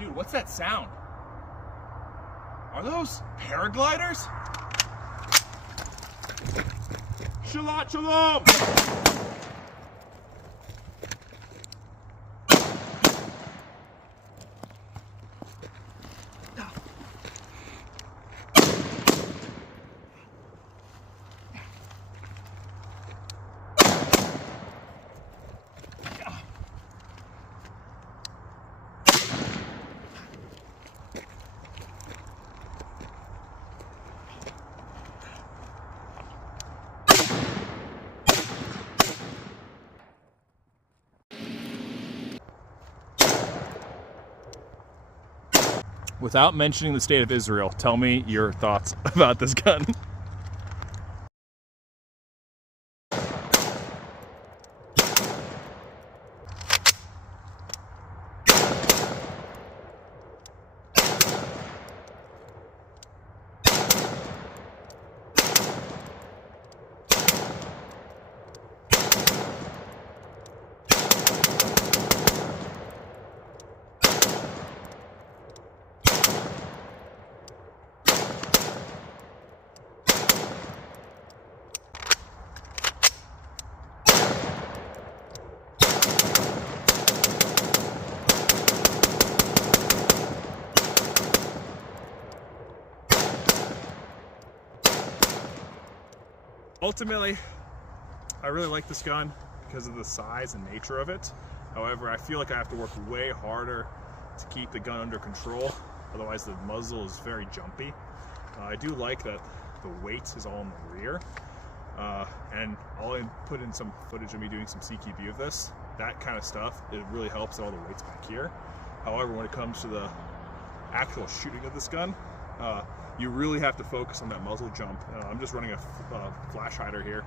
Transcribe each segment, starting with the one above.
Dude, what's that sound? Are those paragliders? Shabbat shalom! Without mentioning the state of Israel, tell me your thoughts about this gun. Ultimately, I really like this gun because of the size and nature of it. However, I feel like I have to work way harder to keep the gun under control. Otherwise, the muzzle is very jumpy. I do like that the weight is all in the rear. And I'll put in some footage of me doing some CQB of this. That kind of stuff, it really helps that all the weight's back here. However, when it comes to the actual shooting of this gun, you really have to focus on that muzzle jump. I'm just running a flash hider here.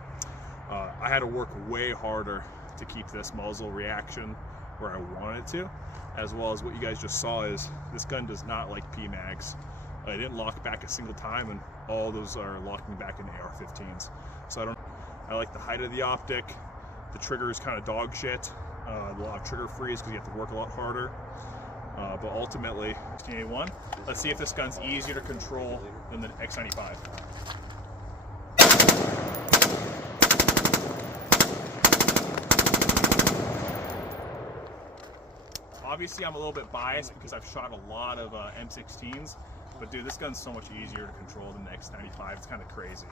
I had to work way harder to keep this muzzle reaction where I wanted to, as well as what you guys just saw is this gun does not like PMags. It didn't lock back a single time, and all those are locking back into AR-15s. So I like the height of the optic. The trigger is kind of dog shit. A lot of trigger freeze because you have to work a lot harder. But ultimately, X95. Let's see if this gun's easier to control than the X95. Obviously, I'm a little bit biased because I've shot a lot of M16s, but dude, this gun's so much easier to control than the X95. It's kind of crazy.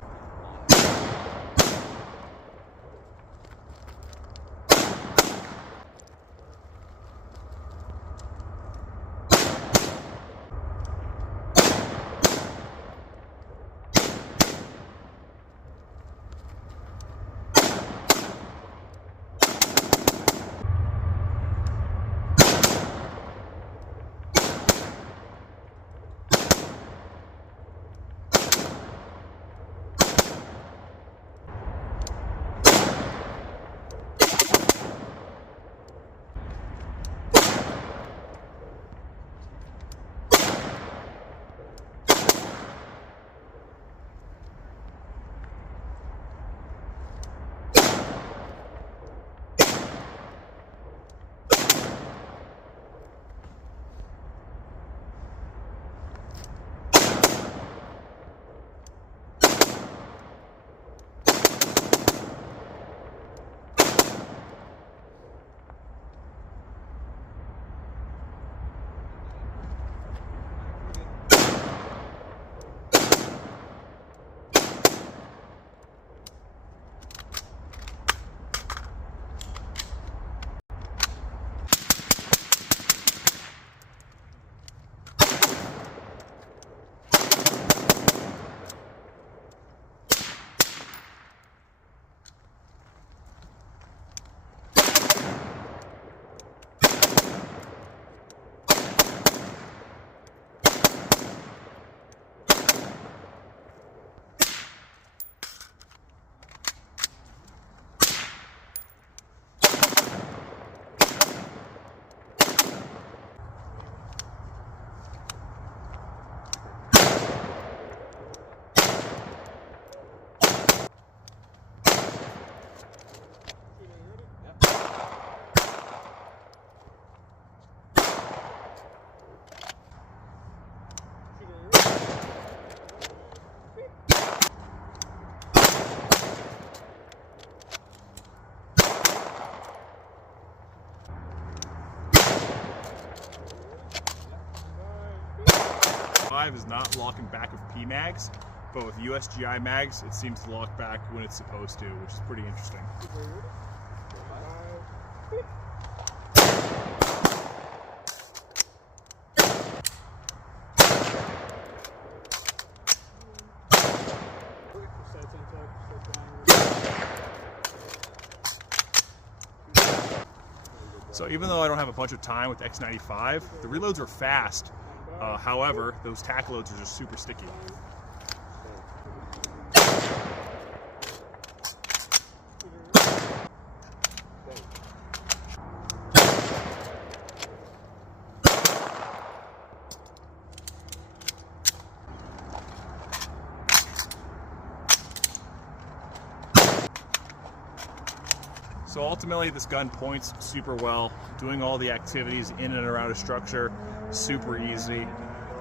X95 is not locking back with P mags, but with USGI mags, it seems to lock back when it's supposed to, which is pretty interesting. So even though I don't have a bunch of time with X95, the reloads are fast. However, those tack loads are just super sticky. So ultimately, this gun points super well, doing all the activities in and around a structure, super easy,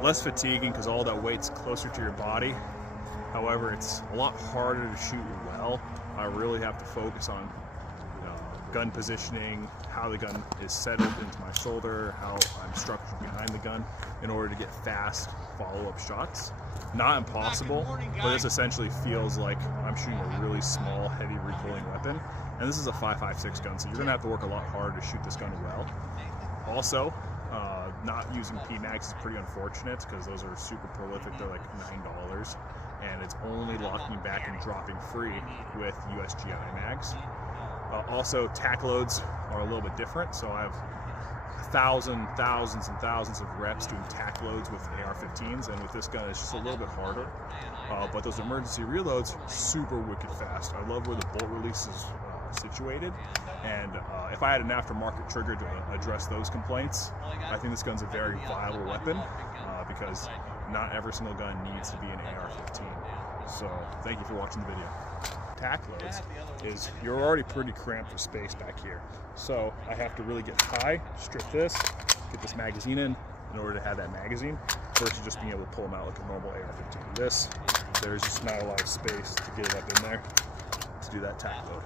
less fatiguing because all that weight's closer to your body. However, it's a lot harder to shoot well. I really have to focus on gun positioning, how the gun is settled into my shoulder, how I'm structured behind the gun in order to get fast follow-up shots. Not impossible, but this essentially feels like I'm shooting a really small, heavy recoiling weapon. And this is a 5.56 gun, so you're gonna have to work a lot harder to shoot this gun well. Also, not using P-Mags is pretty unfortunate because those are super prolific. They're like $9, and it's only locking back and dropping free with USGI mags. Also, tack loads are a little bit different, so I have thousands and thousands of reps doing tack loads with AR-15s, and with this gun it's just a little bit harder. But those emergency reloads, super wicked fast. I love where the bolt release is situated, and if I had an aftermarket trigger to address those complaints, I think this gun's a very viable weapon because not every single gun needs to be an AR-15. So thank you for watching the video. Tack loads is you're already pretty cramped for space back here, so I have to really get high, strip this, get this magazine in order to have that magazine versus just being able to pull them out like a normal AR-15. There's just not a lot of space to get it up in there to do that tack load.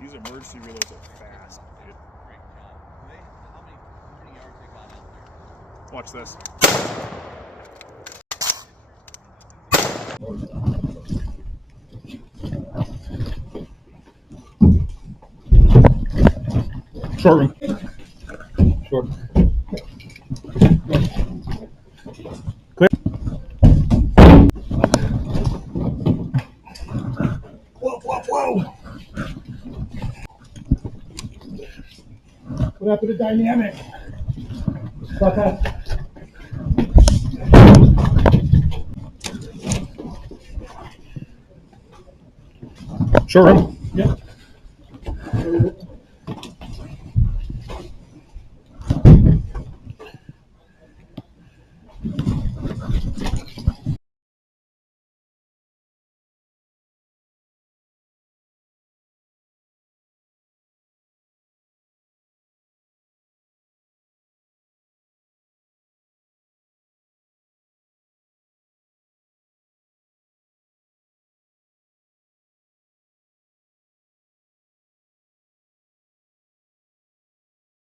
These emergency reloads are fast, dude. Watch this. Short one. Short. Clear. Whoa. What happened to dynamic? Fuck up. Short one. Yep.